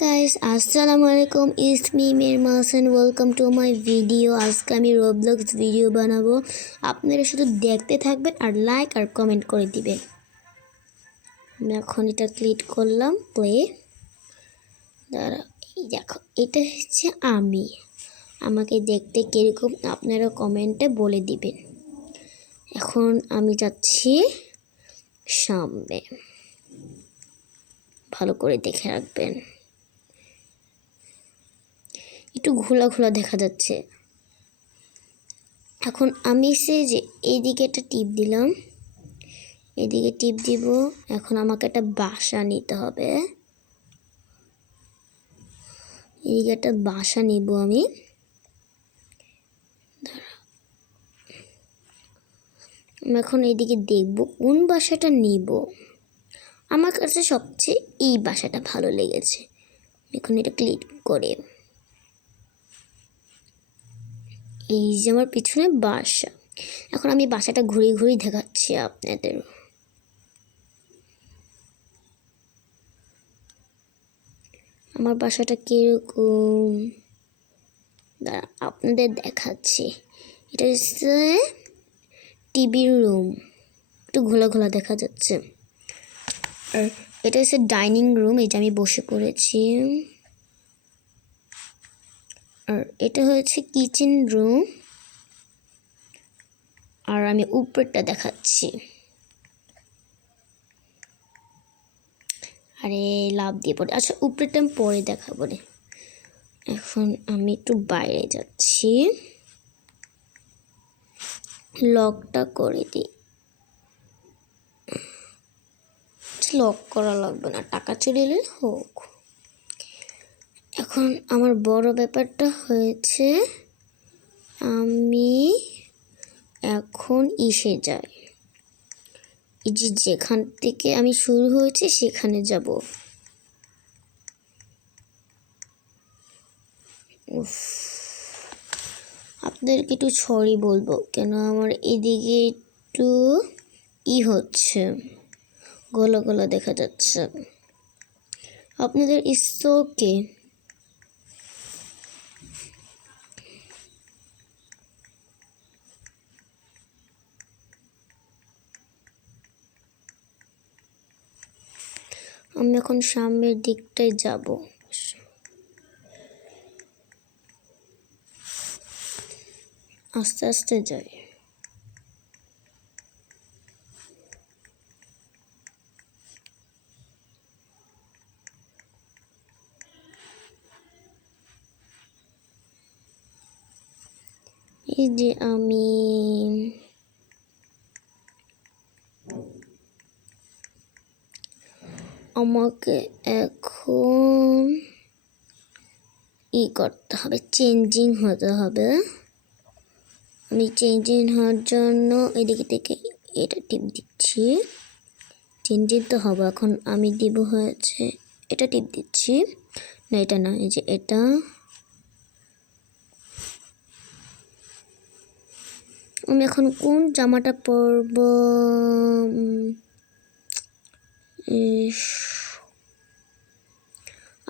Guys, আসসালামু আলাইকুম। It's me মিরমাস and welcome to my video. আজকে আমি রোবলক্স ভিডিও বানাবো। আপনারা শুধু দেখতে থাকবেন আর লাইক আর কমেন্ট করে দিবেন। আমি এখন এটা ক্লিক করলাম প্লে। দাঁড়া, এই দেখো, এটা হচ্ছে আমি। আমাকে দেখতে কীরকম আপনারা কমেন্টে বলে দিবেন। এখন আমি যাচ্ছি সামনে, ভালো করে দেখে রাখবেন। একটু ঘোলা ঘোলা দেখা যাচ্ছে। এখন আমি যে এইদিকে একটা টিপ দিলাম, এদিকে টিপ দিব। এখন আমাকে একটা বাসা নিতে হবে। এদিকে একটা বাসা নিব আমি। এখন এইদিকে দেখব কোন বাসাটা নিব। আমার কাছে সবচেয়ে এই বাসাটা ভালো লেগেছে। এখন এটা ক্লিক করে, এই যে আমার পিছনে বাসা। এখন আমি বাসাটা ঘুরে ঘুরে দেখাচ্ছি আপনাদের। আমার বাসাটা কীরকম দাঁড়া আপনাদের দেখাচ্ছি। এটা হচ্ছে টিভির রুম, একটু ঘোলা ঘোলা দেখা যাচ্ছে। আর এটা হচ্ছে ডাইনিং রুম, এই যে আমি বসে পড়েছি। আর এটা হচ্ছে কিচেন রুম। আর আমি উপরটা দেখাচ্ছি। আরে লাভ দিয়ে পড়ে, আচ্ছা উপরেরটা আমি পরে দেখাবো রে। এখন আমি একটু বাইরে যাচ্ছি, লকটা করে দিই। লক করা লাগবে না, টাকা চলে এলে হোক। এখন আমার বড় ব্যাপারটা হয়েছে, আমি এখন ইসে যাই। এই যে যেখান থেকে আমি শুরু হয়েছে সেখানে যাব। আপনাদেরকে একটু সরি বলবো, কেন আমার এদিকে একটু হচ্ছে, গলা গলা দেখা যাচ্ছে। আপনাদের ইসকে আমি এখন সামনের দিকটায় যাব। আস্তে আস্তে যাই। এই যে আমি আমাকে এখন করতে হবে, চেঞ্জিং হতে হবে। আমি চেঞ্জিং হওয়ার জন্য এদিকে থেকে এটা টিপ দিচ্ছি। চেঞ্জিং তো হবে। এখন আমি দিব হয়েছে এটা টিপ দিচ্ছি। না এটা না, এই যে এটা। আমি এখন কোন জামাটা পরব?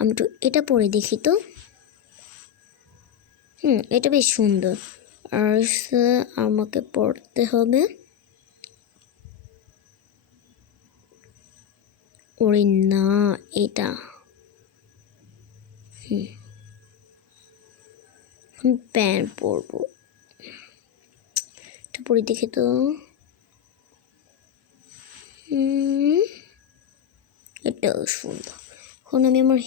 আমি তো এটা পরে দেখি তো। এটা বেশ সুন্দর। আর আমাকে পড়তে হবে, ওরে না এটা। প্যান্ট পরবো, এটা পরে দেখি তো। এটাও সুন্দর। এখন আমি আমার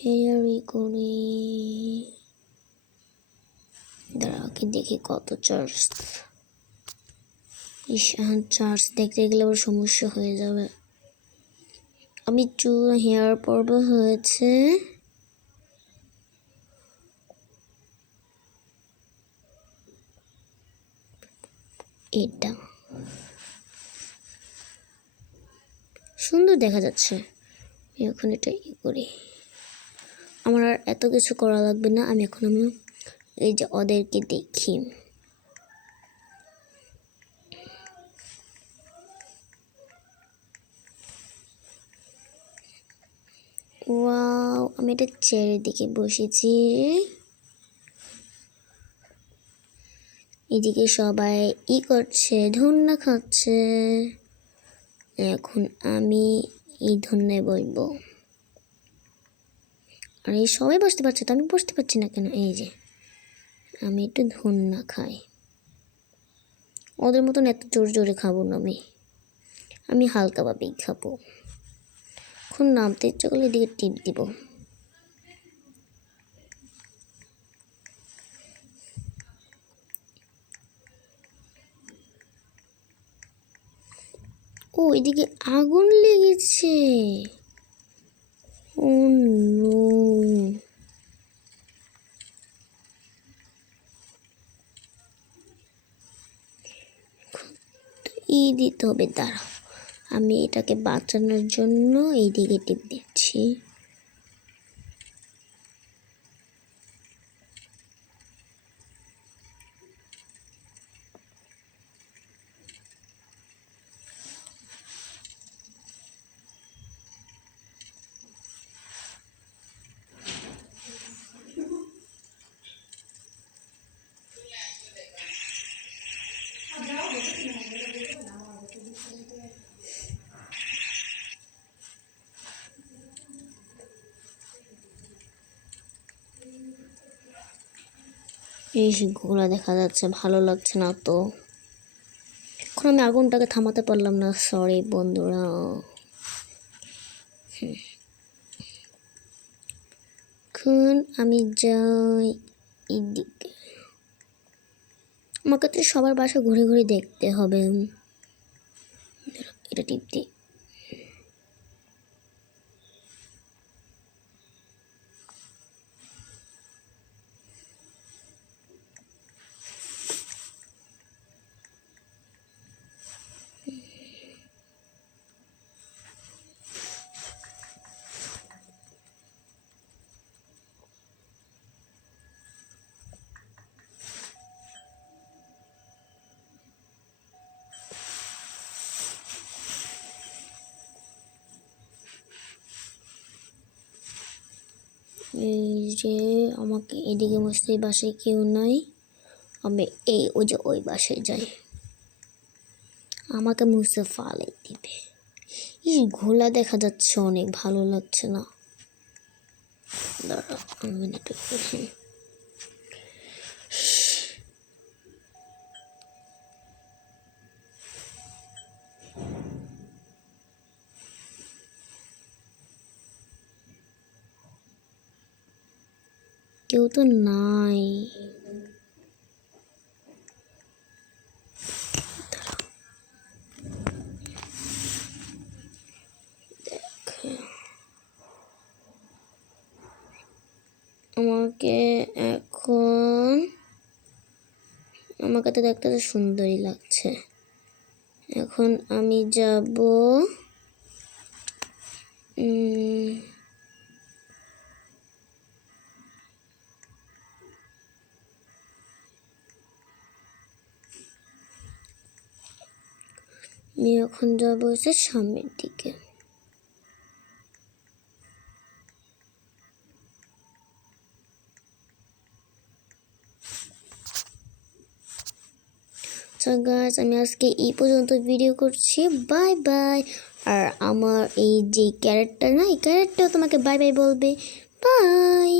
হেয়ারই করি। দাঁড়াকে দেখি কত চার্জ। চার্জ দেখতে গেলে আবার সমস্যা হয়ে যাবে। আমি হেয়ার পর্ব হয়েছে এটা, সুন্দর দেখা যাচ্ছে। এখন এটা করি। আমার আর এত কিছু করা লাগবে না। আমি এই যে ওদেরকে দেখি। ওয়াও, আমি এটা চারিদিকে বসেছি। এদিকে সবাই করছে, ধন্যা খাচ্ছে। এখন আমি এই ধন্যায় বসবো। আর এই সবাই বসতে পারছে তো আমি বসতে পারছি না কেন? এই যে আমি একটু ধন্যা খাই। ওদের মতন এত জোরে জোরে খাবো না আমি হালকাভাবেই খাবো। এখন নামতে ইচ্ছে করলে এদিকে টিপ দিব। ও, এদিকে আগুন লেগেছে। ও নো। দিতে হবে, দাঁড়াও। আমি এটাকে বাঁচানোর জন্য এইদিকে টিপ দিচ্ছি। এই ঘোড়া দেখা যাচ্ছে, ভালো লাগছে না তো। এখন আমি আগুনটাকে থামাতে পারলাম না, সরি বন্ধুরা। এখন আমি যাই এদিকে। আমাকে তো সবার বাসা ঘুরে ঘুরে দেখতে হবে। এটা টিপ দিই। এই যে আমাকে এদিকে বসতে, বাসায় কেউ নাই। আমি ওই যে ওই বাসায় যাই, আমাকে মুছে ফালাই দিবে। এই ঘোলা দেখা যাচ্ছে, অনেক ভালো লাগছে না। দাঁড়া, আমি একটু কেউ তো নাই। আমাকে এখন আমাকে তো দেখতে তো সুন্দরই লাগছে। এখন আমি যাব আমি এখন যাবো হচ্ছে সামনের দিকে। তো গাইস, আমি আজকে এই পর্যন্ত ভিডিও করছি। Bye bye. আর আমার এই যে ক্যারেক্টার না, এই ক্যারেক্টার তোমাকে বাই বাই বলবে। বাই।